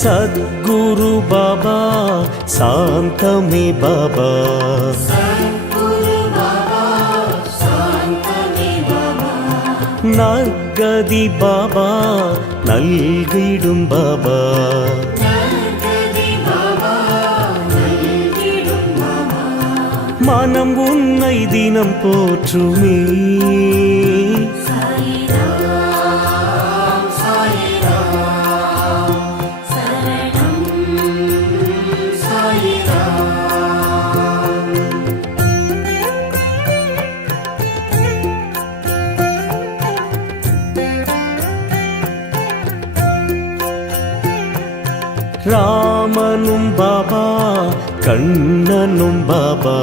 சத்குரு பாபா சாந்தமே பாபா நற்கதி பாபா நல்கிடும் பாபா மனம் உன்னை தினம் போற்றுமே ராமனும் பாபா கண்ணனும் பாபா